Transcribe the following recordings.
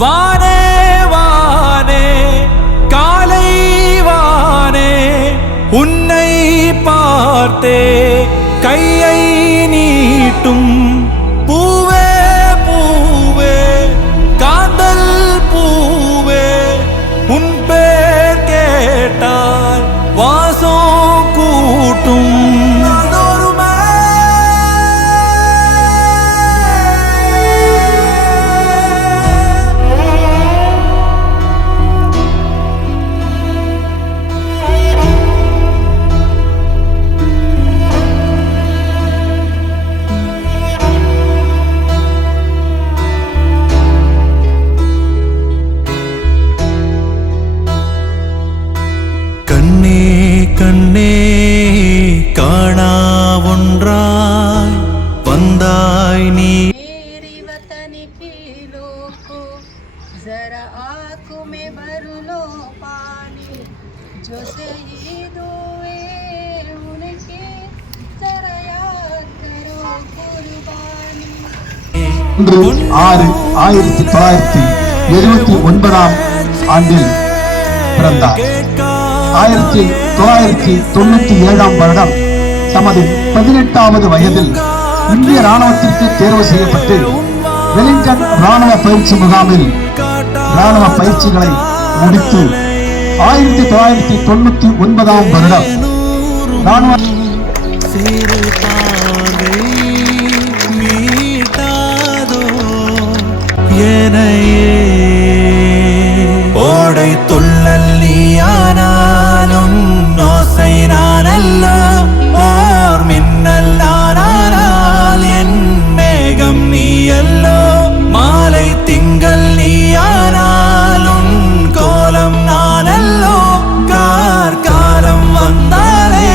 வானே வானே காலை வானே உன்னை பார்த்தே கையை நீட்டும் பூவே பூவே காந்தல் பூவே உன் பேர் கேட்டால் வாசம் கூட்டும் கண்ணே காணா ஒன்றாய் வந்தாய் நீ मेरी वतनी की लोगों जरा आंखों में भर लो पानी जो शहीद हुए उनके जरा याद करो कुर्बानी 6/1979 ஆண்டில் பிறந்தார். 1997 வருடம் தமது 18வது வயதில் இந்திய ராணுவத்திற்கு தேர்வு செய்யப்பட்டு வெலிங்டன் ராணுவ பயிற்சி முகாமில் ராணுவ பயிற்சிகளை முடித்து 1999 வருடம் ராணுவ ஓடை துள்ளல்லியானாலும் ஓசை நானல்ல ஓர் மின்னல் நானால் என் மேகம் நீயல்லோ மாலை திங்கள் நீயானாலும் கோலம் நானல்லோ காலம் வந்தாலே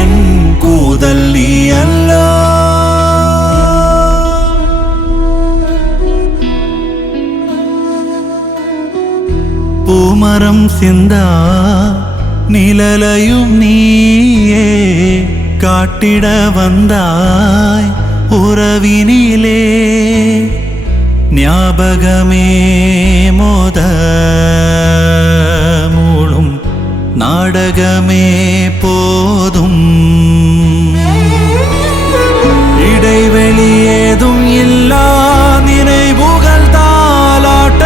என் கூதல் நீயல்லோ பூமரம் சிந்தா நிழலையும் நீயே காட்டிட வந்தாய் உறவினிலே ஞாபகமே மோத மூளும் நாடகமே போதும் இடைவெளி ஏதும் இல்லா நினைவுகள் தாலாட்ட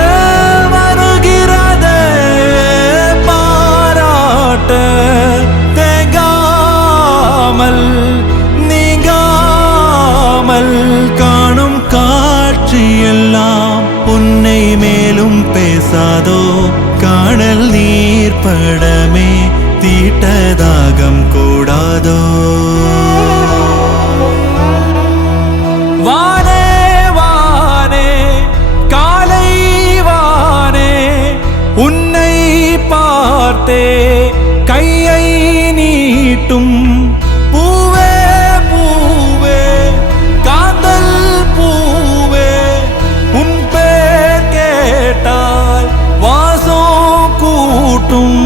தேங்காமல் நீங்காமல் காணும் காட்சியெல்லாம் உன்னை மேலும் பேசாதோ காணல் நீர் படமே தீட்டதாகம் கூடாதோ வானே வானே காலை வானே உன்னை பார்த்தே கையை நீட்டும் பூவே பூவே காந்தல் பூவே உன் பேர் கேட்டால் வாசம் கூட்டும்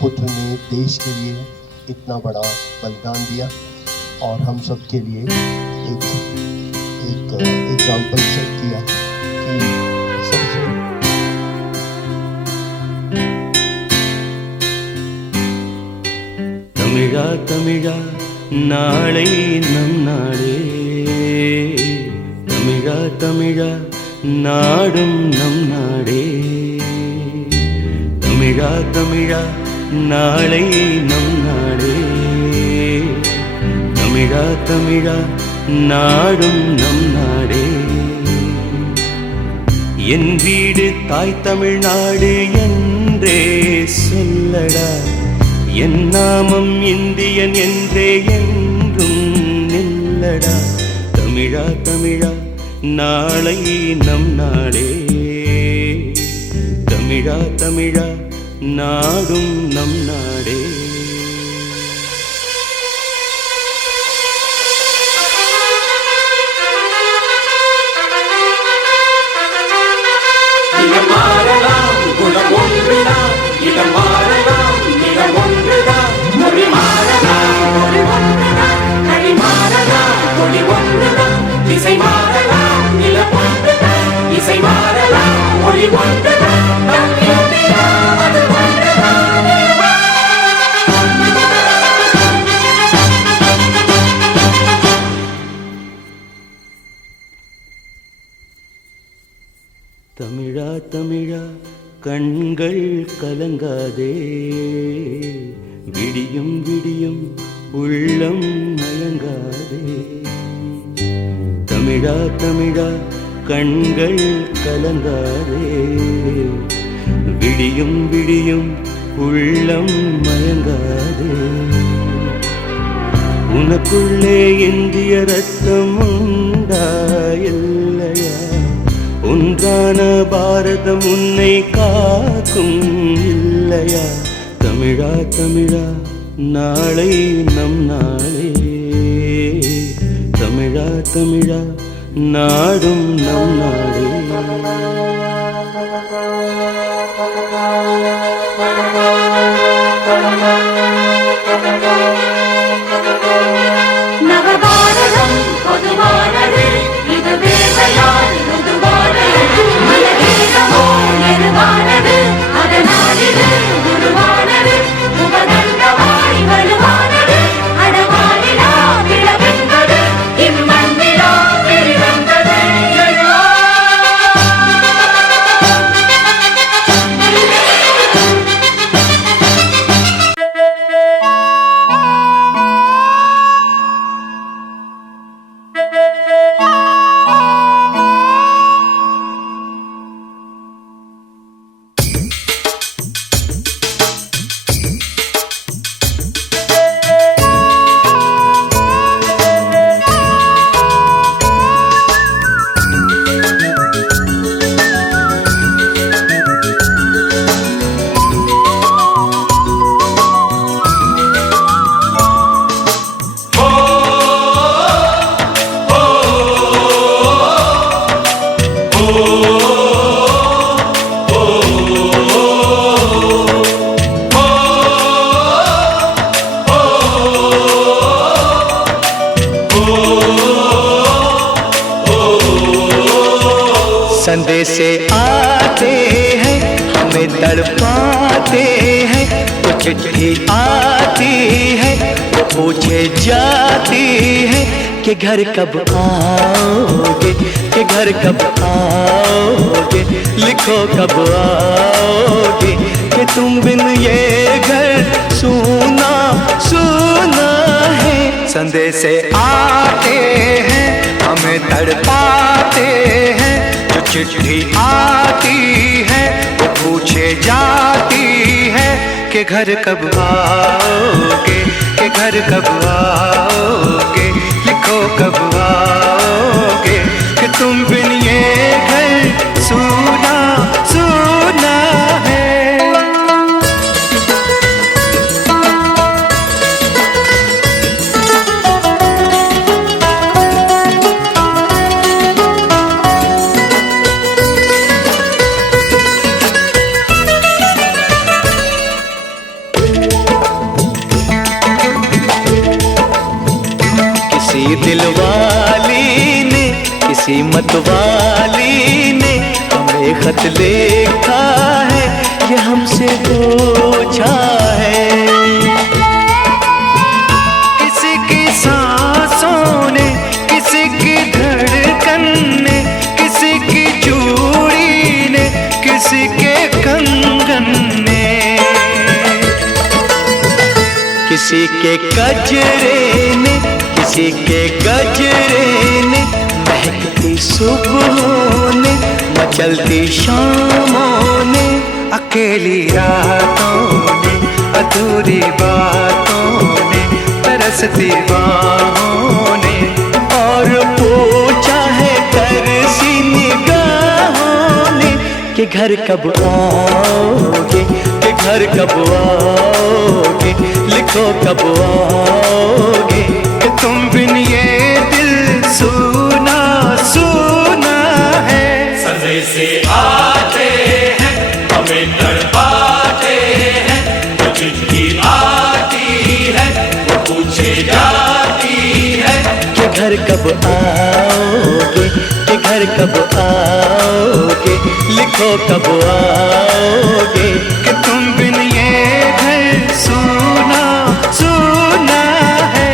पुत्र ने देश के लिए इतना बड़ा बलिदान दिया और हम सब के लिए एक एग्जाम्पल सेट किया कि सबसे தமிழா தமிழா நாளை நம் நாடே தமிழா தமிழா நாடும் நம் நாடே தமிழா தமிழா நாளை நம் நாடே தமிழா தமிழா நாடும் நம் நாடே என் வீடு தாய் தமிழ்நாடு என்றே சொல்லடா என் நாமம் இந்தியன் என்றே என்றும் நில்லடா தமிழா தமிழா நாளை நம் நாடே தமிழா தமிழா நாடும் நம் நாடே இடம் மாறலாம், இடம் ஒன்றுதான், மொழி மாறலாம், மொழி ஒன்றுதான். தமிழா தமிழா கண்கள் கலங்காதே, விடியும் விடியும் உள்ளம் மயங்காதே. தமிழா தமிழா கண்கள் கலங்காதே, விடியும் விடியும் உள்ளம் மயங்காதே. உனக்குள்ளே இந்திய ரத்தம் உண்டா இல்லையா? ஒன்றான பாரதம் உன்னை காக்கும் இல்லையா? தமிழா தமிழா நாளை நம் நாளே, தமிழா தமிழா நாடும் நம் நாடே. நவபாரதம் பொதுவானது, இது வேதையால் ருதுவானது. மனதேகமோ நெருவானது, அதனால் இது குருவானது. உபதண்டமாய் வலுவானது, அடவானிலா விளவென்பது. இம்மண்ணிலா வெளிவந்தது எழுவா. संदेशे आते हैं हमें तड़पाते हैं, वो चिट्ठी आती है वो पूछे जाती है कि घर कब आओगे, कि घर कब आओगे, लिखो कब आओगे, कि तुम बिन ये घर सूना सूना है। संदेशे आते हैं हमें तड़पाते हैं, चिट्ठी आती है वो पूछे जाती है कि घर कब आओगे, कि घर कब आओगे, लिखो कब आओगे, कि तुम बिन ये घर सूना सूना है। किसी दिलवाली ने किसी मतवाली ने हमें खत लिखा है, ये हमसे पूछा है। किसी की सांसों ने, किसी की धड़कन ने, किसी की चूड़ी ने, किसी के कंगन ने, किसी के गजरे ने, किसी के गजरे ने, महकती सुबहों ने, मचलती शामों ने, अकेली रातों ने, अधूरी बातों ने, तरसती बाहों ने, और पूछा है तरसी निगाहों ने कि घर कब आओगे, कि घर कब आओगे, लिखो कब आओगे, कि तुम बिन ये दिल सूना सूना है। संदेशे आते हैं हमें तड़पाते हैं, वो चिट्ठी आती है वो पूछे जाती है कि घर कब आओगे, कि घर कब आओगे, लिखो लिखो कब आओगे कि तुम बिन ये घर सूना सूना है।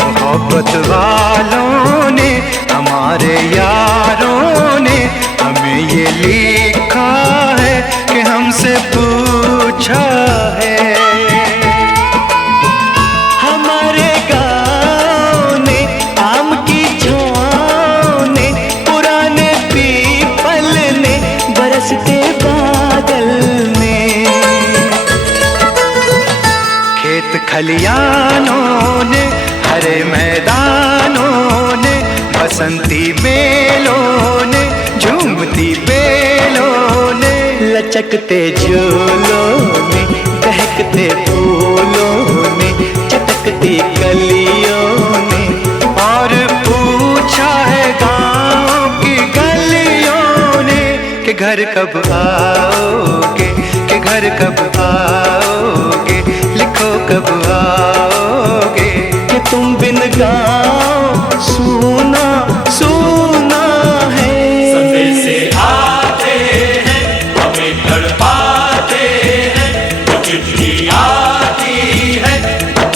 मोहब्बत वालों ने हमारे यारों ने हमें ये लिखा है कि हमसे पूछा है। हमारे गाँव ने आम की छाँव ने पुराने पीपल ने बरसते बादल ने खेत खलियानों ने हरे मैदानों ने बसंती बेलों ने झूमती बेलों ने लचकते झूलों ने बहकते फूलों ने चटकती कलियों ने और पूछा है गाँव की गलियों ने कि घर कब आओगे कि घर कब आओगे लिखो कब आओगे कि तुम बिन गाँव सूना सूना है। संदेशे आते हैं हमें तड़पाते हैं, वो चिट्ठी आती है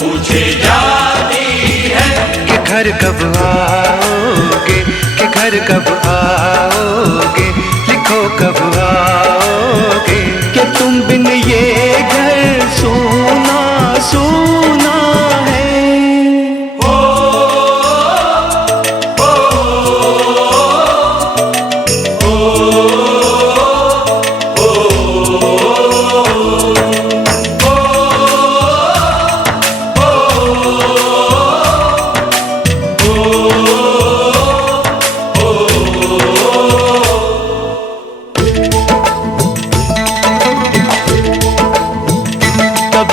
पूछे जाती है कि घर कब आओगे कि घर कब आओगे लिखो कब आओगे कि तुम बिन ये घर सूना सूना है।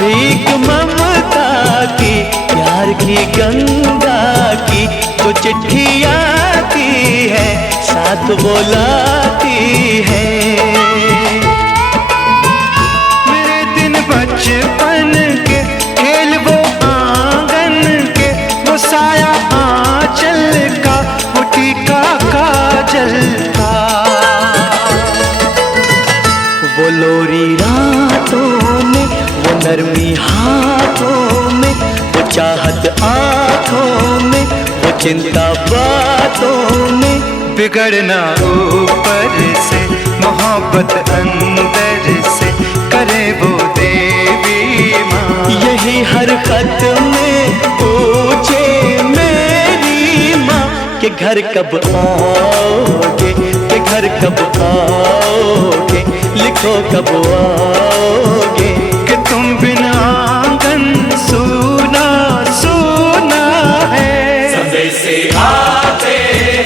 भीख ममता की प्यार की गंगा की जो चिट्ठी आती है साथ बुलाती है। मेरे दिन बचपन के खेल वो आंगन के वो साया आंचल का वो टीका काजल का वो लोरी रातों में वो नरमी हाथों में वो चाहत आँखों में वो चिंता बातों में बिगड़ना ऊपर से मोहब्बत अंदर से करे वो देवी माँ। यही हर खत में पूछे मेरी माँ कि घर कब आओगे कि घर कब आओगे लिखो कब आओगे कि तुम बिना आंगन सूना सूना है। संदेशे आते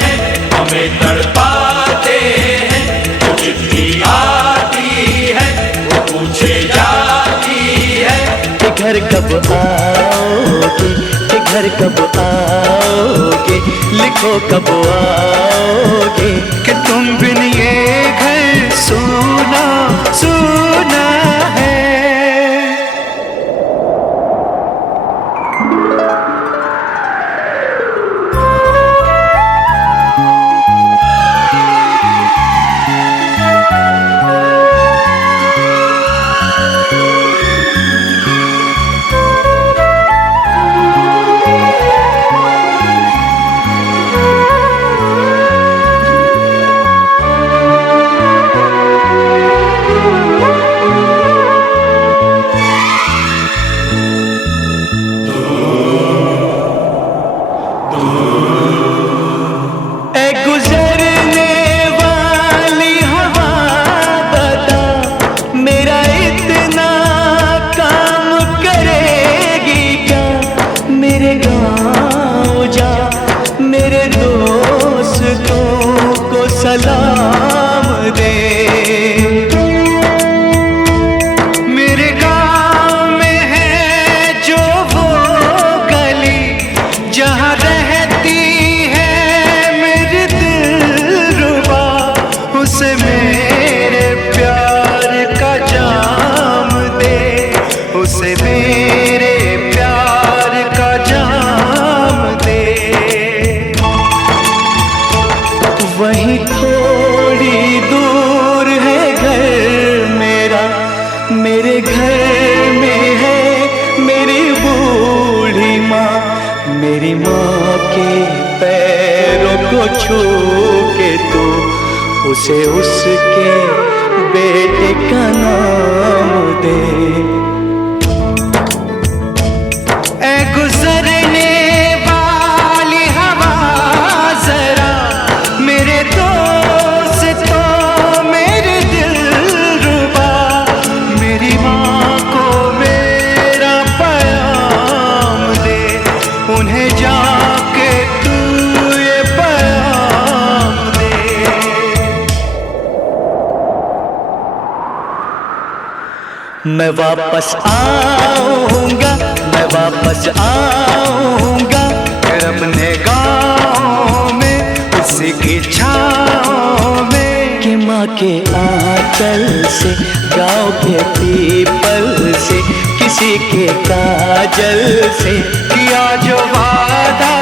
हैं हमें तड़पाते हैं, वो चिट्ठी आती है वो पूछे जाती है कि घर कब आओगे कि घर कब आओगे लिखो कब आओगे कि तुम बिन ये घर सूना सूना है। माँ के पैरों को छू के तो उसे उसके बेटे का नाम दे। ऐ गुजरने वाली हवा जरा मेरे दोस्तों मेरे दिलरुबा, मेरी माँ को मेरा पैगाम दे, उन्हें जाके तू ये पैगाम दे। मैं वापस आऊंगा, मैं वापस आऊंगा फिर अपने गाँव में उसी की छाँव में, कि माँ के आंचल से गाँव के पीपल से किसी के काजल से किया जो वादा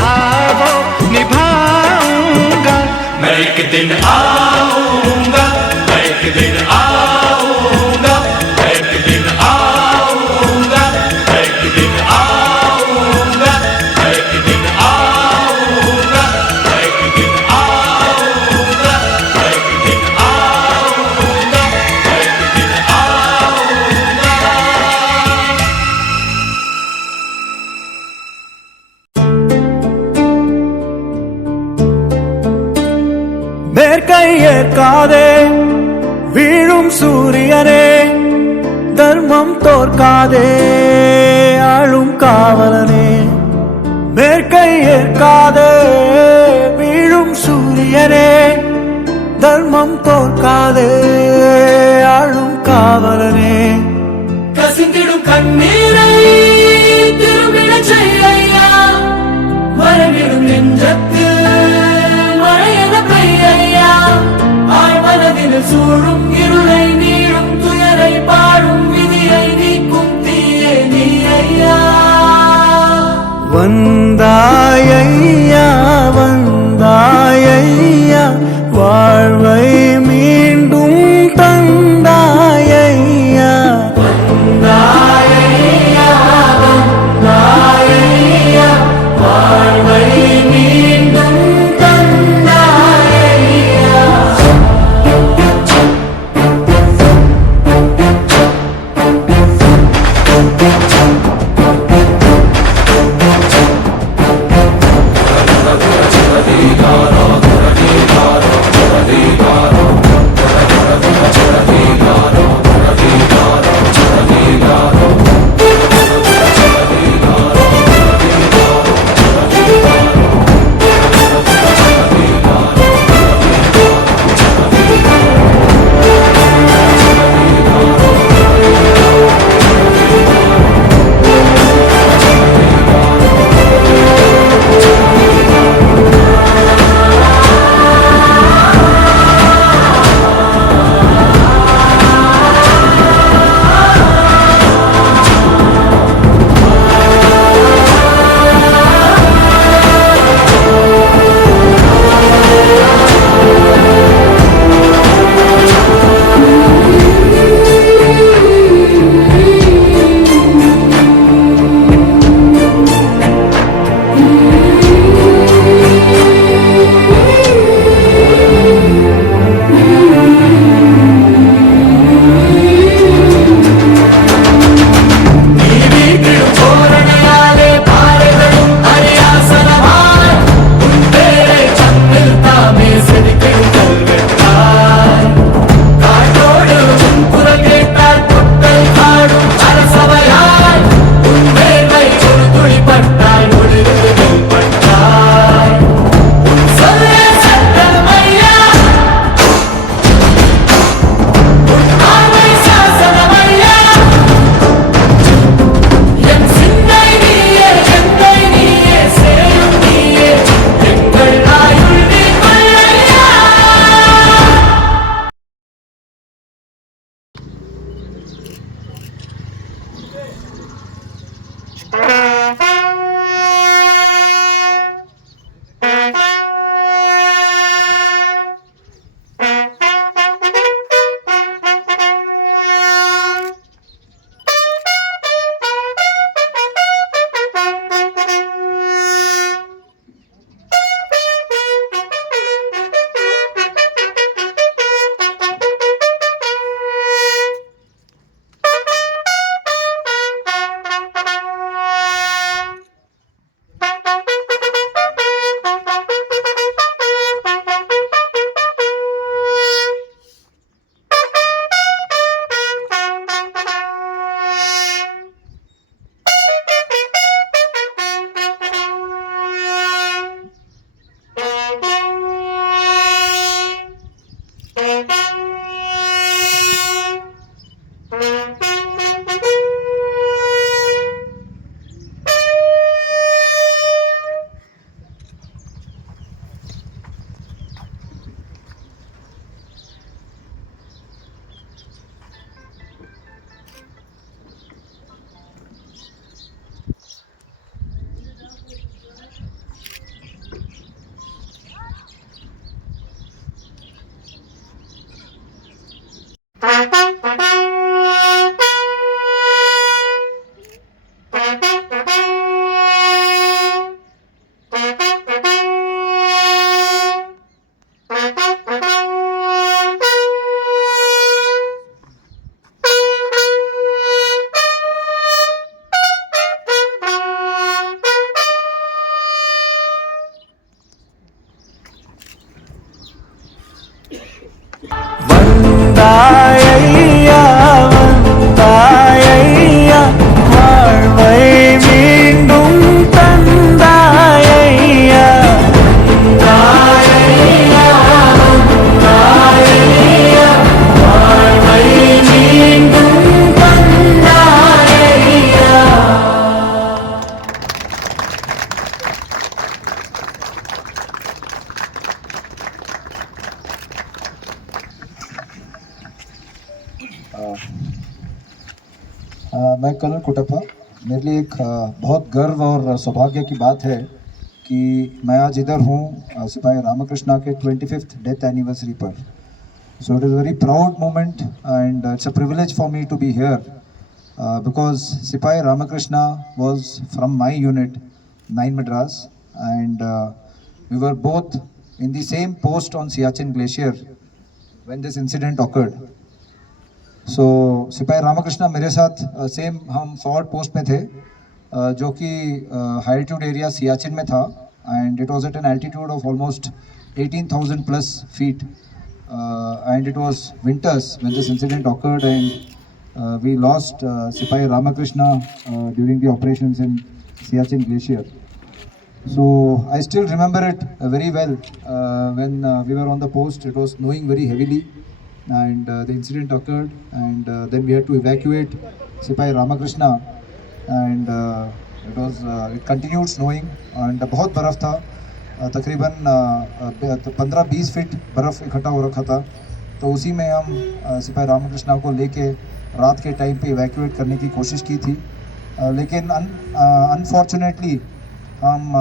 था वो निभाऊंगा। मैं एक दिन आऊंगा, मैं एक दिन आऊंगा, मैं एक दिन आऊंगा, मैं एक दिन आऊंगा, मैं एक दिन आऊंगा, मैं एक दिन आऊंगा, मैं एक दिन आऊंगा, मैं एक दिन आऊंगा। மேற்கையேற்காதே வீழும் சூரியனே, தர்மம் தோற்காதே ஆளும் காவலனே. மேற்கையேற்காதே வீழும் சூரியனே, தர்மம் தோற்காதே ஆளும் காவலனே. கசிந்திடும் கண்ணீரை திரும்பிடச் செய்யா, மரணிடும் நெஞ்சத்து மழையென பெய்யா, ஆழ்மனதில் சூழும் இருளை நீளும் துயரை பாடும் விதியை நீக்கும் தீயே நீ ஐயா. வந்தாயையா வந்தாயையா, வாழ்வை மீண்டும் தந்தாயையா. வந்தாயையா வந்தாயையா, வாழ்வை மீண்டும் தந்தாயையா. मैं कर्नल कुटप्पा। मेरे लिए एक बहुत गर्व और सौभाग्य की बात है कि मैं आज इधर हूँ सिपाही रामकृष्णा के 25th डेथ एनिवर्सरी पर। So it is very proud moment and it's a privilege for me to be here because सिपाही Ramakrishna was from my unit 9 Madras and we were both in the same post on Siachen Glacier when this incident occurred. सो सिपाही रामकृष्णा मेरे साथ same हम forward post में थे जो कि high altitude area Siachen में था and it was at an altitude of almost 18,000 plus feet and it was winters when this incident occurred and we lost सिपाही Ramakrishna during the operations in Siachen glacier. So I still remember it very well when we were on the post. It was snowing very heavily and the incident occurred and then we had to evacuate Sipahi Ramakrishna and it continued snowing and बहुत बर्फ़ था. तकरीबन 15-20 feet बर्फ़ इकट्ठा हो रखा था. तो उसी में हम सिपाही रामकृष्णा को लेके रात के टाइम पे इवैक्यूएट करने की कोशिश की थी लेकिन अनफॉर्चुनेटली हम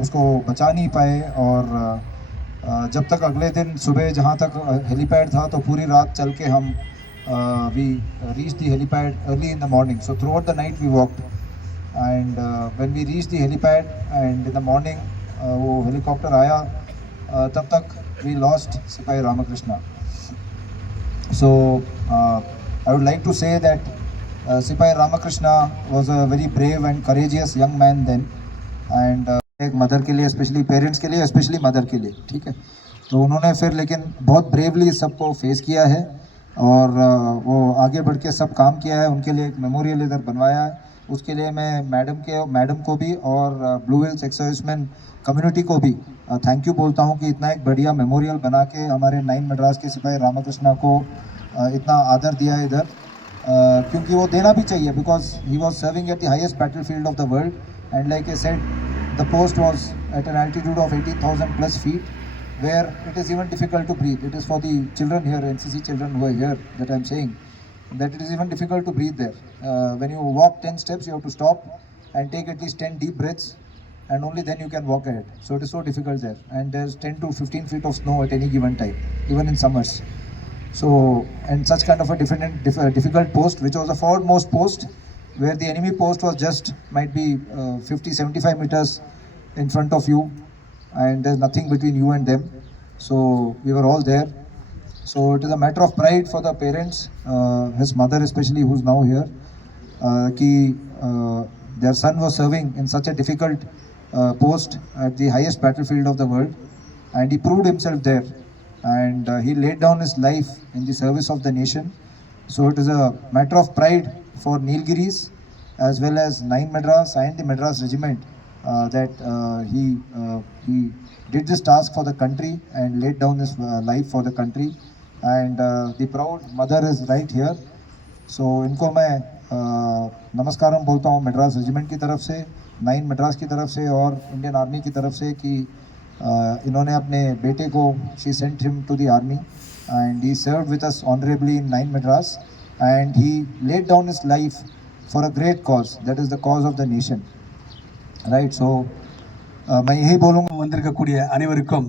उसको बचा नहीं पाए और जब तक अगले दिन सुबह जहाँ तक हेलीपैड था तो पूरी रात चल के हम we reach the helipad early in the morning. So throughout the night we walked and when we reach the helipad and in the morning वो हेलीकॉप्टर आया तब तक वी लॉस्ट सिपाही Ramakrishna. So I would like to say that सिपाही Ramakrishna was a very brave and courageous young man then and एक mother के लिए specially parents के लिए स्पेशली मदर के लिए ठीक है. तो उन्होंने फिर लेकिन बहुत ब्रेवली सबको फेस किया है और वो आगे बढ़ के सब काम किया है. उनके लिए एक मेमोरियल इधर बनवाया है. उसके लिए मैं मैडम को भी और ब्लू हिल्स एक्स-सर्विसमैन कम्युनिटी को भी थैंक यू बोलता हूँ कि इतना एक बढ़िया मेमोरियल बना के हमारे 9 मद्रास के सिपाही रामकृष्णा को इतना आदर दिया है इधर क्योंकि वो देना भी चाहिए because he was serving at the highest battlefield of the world and like I said, the post was at an altitude of 18,000 plus feet where it is even difficult to breathe. It is for the children here, NCC children who are here, that I am saying that it is even difficult to breathe there. When you walk 10 steps, you have to stop and take at least 10 deep breaths and only then you can walk ahead. So it is so difficult there and there's 10 to 15 feet of snow at any given time, even in summers. So, and such kind of a difficult post which was the forwardmost post where the enemy post was just might be 50-75 meters in front of you and there's nothing between you and them. So we were all there. So it is a matter of pride for the parents, his mother especially who's now here, ki their son was serving in such a difficult post at the highest battlefield of the world and he proved himself there and he laid down his life in the service of the nation. So it is a matter of pride for Nilgiris as well as 9 Madras and the Madras regiment that he did this task for the country and laid down his life for the country and the proud mother is right here. So इनको मैं नमस्कारम बोलता हूँ Madras regiment की तरफ से 9 मद्रास की तरफ से और इंडियन आर्मी की तरफ से कि इन्होंने अपने बेटे को she sent him to the army and he served with us honorably in 9 Madras and he laid down his life for a great cause, that is the cause of the nation, right? So मैं यही बोलूँगा வந்திருக்கக்கூடிய அனைவருக்கும்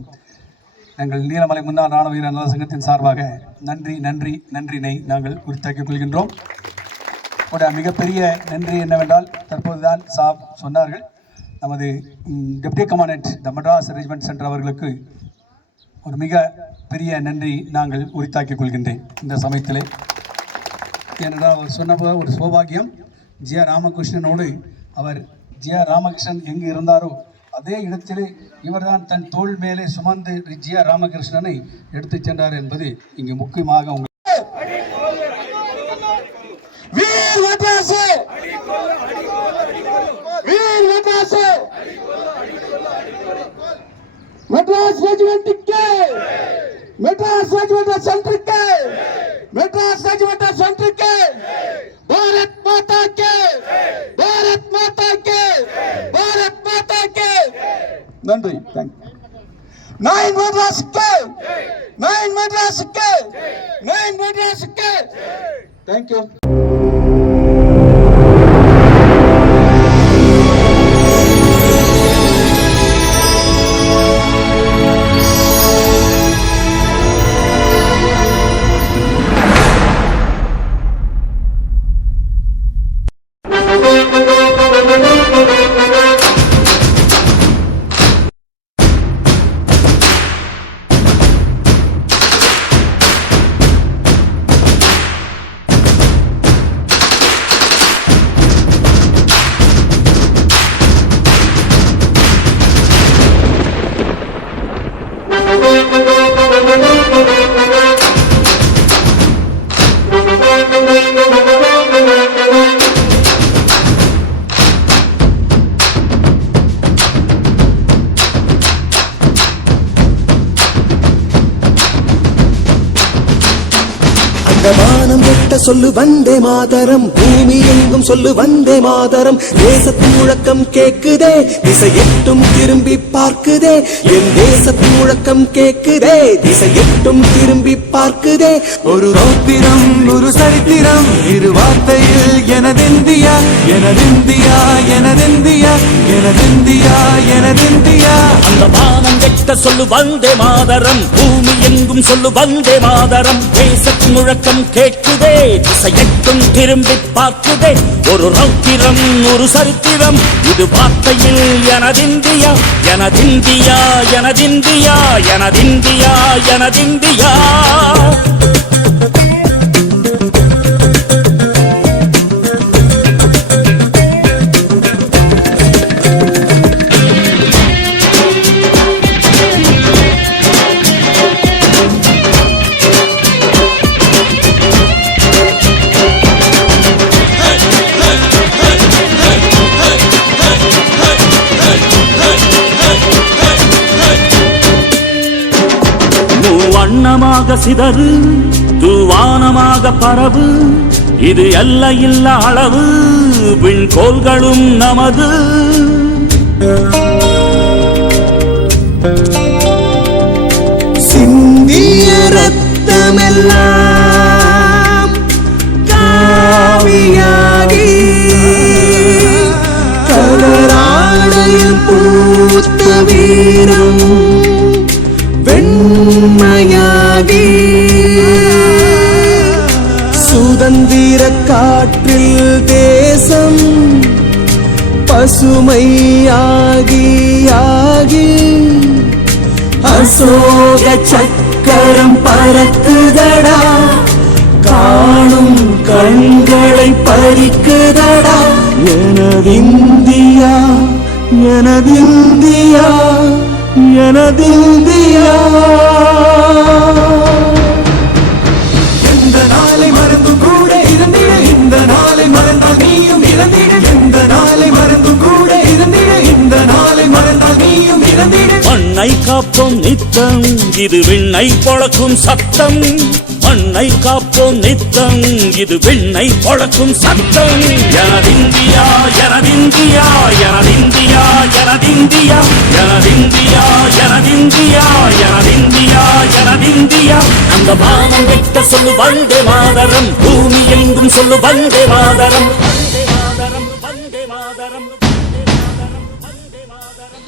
எங்கள் நீலமலை முன்னாள் ராணுவ வீரர் நல சங்கத்தின் சார்பாக நன்றினை நாங்கள் உரித்தாக்கிக் கொள்கின்றோம். ஒரு மிகப்பெரிய நன்றி என்னவென்றால் தற்போதுதான் சாப் சொன்னார்கள் நமது டெப்டி கமாண்டன்ட் த மட்ராஸ் ரெஜிமெண்ட் சென்டர் அவர்களுக்கு ஒரு மிக பெரிய நன்றி நாங்கள் உரித்தாக்கிக் கொள்கின்றேன் இந்த சமயத்திலே. ஏனென்றால் அவர் சொன்னபோது ஒரு சௌபாகியம் ஜிஆர் ராமகிருஷ்ணனோடு அவர் ஜிஆர் ராமகிருஷ்ணன் எங்கு இருந்தாரோ அதே இடத்திலே இவர்தான் தன் தோள் மேலே சுமந்து ஜிஆர் ராமகிருஷ்ணனை எடுத்துச் சென்றார் என்பது இங்கு முக்கியமாக मद्रास रेजिमेंट के मद्रास रेजिमेंट सेंटर के मद्रास रेजिमेंट सेंटर के भारत माता के भारत माता के भारत माता के नंदी थैंक यू. 9 मद्रास के 9 मद्रास के 9 मद्रास के थैंक यू. வானம் வெட்ட சொல்லு வந்தே மாதரம், பூமி எங்கும் சொல்லு வந்தே மாதரம். தேசத்தின் முழக்கம் கேக்குதே, திசை எட்டும் திரும்பி பார்க்குதே. என் தேசத்தின் முழக்கம் கேக்குதே, திசை எட்டும் திரும்பி பார்க்குதே. ஒரு ரௌத்திரம் ஒரு சரித்திரம் இரு வார்த்தையில் எனதிந்தியா எனதிந்தியா எனதிந்தியா எனதிந்தியா எனதிந்தியா. அந்த வானம் வெட்ட சொல்லு வந்தே மாதரம், பூமி எங்கும் சொல்லு வந்தே மாதரம். தேசத்தின் முழக்கம் கேட்குதே, திசை எட்டும் திரும்பி பார்க்குதே. ஒரு ரௌத்திரம் ஒரு சரித்திரம் இது வார்த்தையில் எனதிந்தியா எனதிந்தியா எனதிந்தியா எனதிந்தியா எனதிந்தியா. வண்ணமாக சிதறு தூவானமாக பரவு, இது எல்லையில்ல அளவு விண்கோள்களும் நமது. சிந்திய ரத்தமெல்லாம் காவியாகி கலராடையில் பூத்த வீரம் வெண்மையாகி சுதந்திர காற்றில் தேசம் பசுமையாகி ஆகி அசோக சக்கரம் பறக்குதடா, காணும் கண்களை பறிக்குதடா. எனதிந்தியா எனதிந்தியா எனதிந்தியா. எந்த நாளை மறந்தும் கூட இருந்திட, இந்த நாளை மறந்தால் நீயும் இறந்திட. எந்த நாளை மறந்தும் கூட இருந்திட, இந்த நாளை மறந்தால் நீயும் இறந்திட. மண்ணை காப்போம் நித்தம் இது விண்ணை பொழக்கும் சத்தம். மண்ணை காப்போம் நித்தம் இது விண்ணை பொழக்கும் சத்தம். எனதிந்தியா எனதிந்தியா எனதிந்தியா எனதிந்தியா எனதிந்தியா எனதிந்தியா எனதிந்தியா எனதிந்தியா. அந்த வானம் வெட்ட சொல்லு வந்தே மாதரம், பூமி எங்கும் சொல்லு வந்தே மாதரம். வந்தே மாதரம் வந்தே மாதரம் வந்தே மாதரம் வந்தே மாதரம்.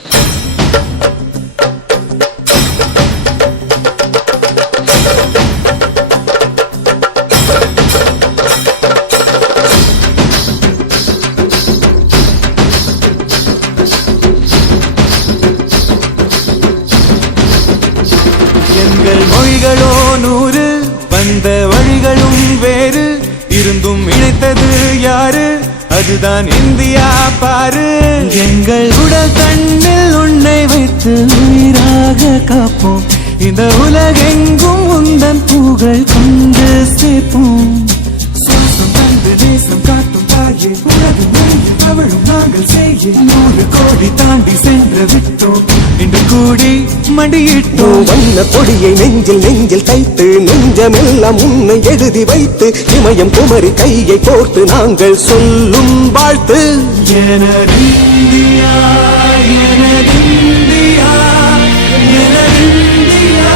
எங்கள் மொழிகளோ 100, வந்த வழிகளும் வேறு, இருந்தும் இணைத்தது யாரு? அதுதான் இந்தியா பாரு. எங்கள் உடல் தன்னில் உன்னை வைத்து உயிராக காப்போம், இந்த உலகெங்கும் உந்தன் புகழ் கொண்டு சேர்ப்போம். சுவாசம் வந்து தேசம் காட்டும் தாயே, உலகம் அவளும் நாங்கள் செய்ய 100 கோடி தாண்டி சென்று விட்டோம், இன்று கூடி மண்டியிட்டோம். வண்ண கொடியை நெஞ்சில் நெஞ்சில் தைத்து நெஞ்சமெல்லாம் உன்னை எழுதி வைத்து இமயம் குமரி கையை கோர்த்து நாங்கள் சொல்லும் வாழ்த்து. எனதிந்தியா எனதிந்தியா எனதிந்தியா.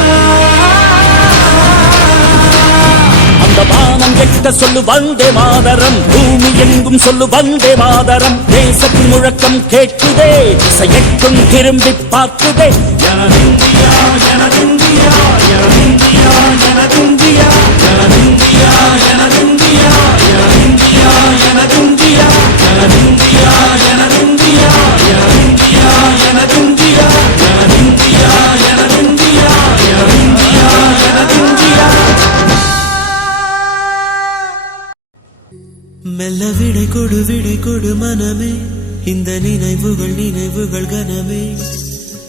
அந்த வானம் எட்ட சொல்லு வந்தே மாதரம், பூமி எங்கும் சொல்லு வந்தே மாதரம். தேசத்தின் முழக்கம் கேட்குதே, திசை எட்டும் திரும்பி பார்க்குதே. எனதிந்தியா எனதிந்தியா எனதிந்தியா எனதிந்தியா எனதிந்தியா எனதிந்தியா எனதிந்தியா எனதிந்தியா எனதிந்தியா எனதிந்தியா எனதிந்தியா எனதிந்தியா எனதிந்தியா எனதிந்தியா எனதிந்தியா எனதிந்தியா. மெல்ல விடை கொடு மனமே, இந்த நினைவுகள் கனமே.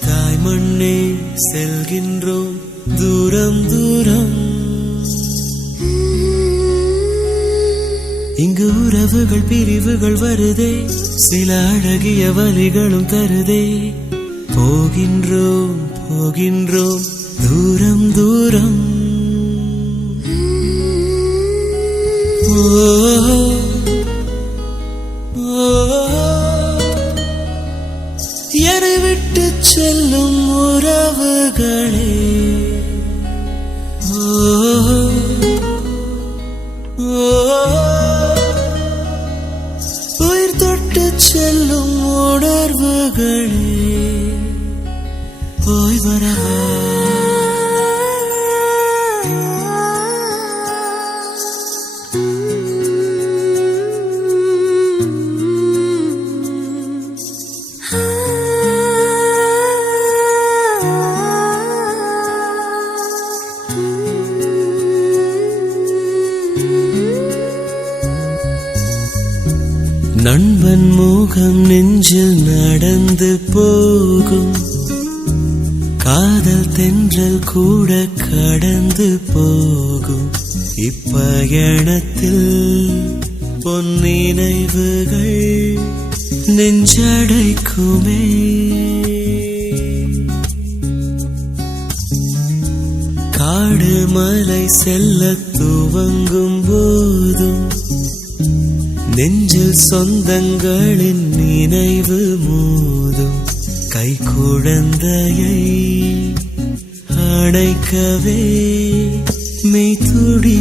தாய் மண்ணே செல்கின்றோம் தூரம் தூரம், இங்கு உறவுகள் பிரிவுகள் வருதே, சில அழகிய வழிகளும் தருதே. போகின்றோம் போகின்றோம் தூரம் தூரம். போய் வரவா நண்பன் முகம் நெஞ்சில் நடந்து போகும் காதல் தென்றல் கூட கடந்து போகும் இப்பயணத்தில் பொன்னினைவுகள் நெஞ்சடைக்குமே காடு மலை செல்ல துவங்கும் போதும் நெஞ்சில் சொந்தங்களின் நினைவு மோதும் கை குழந்தையை அணைக்கவே மெய் துடி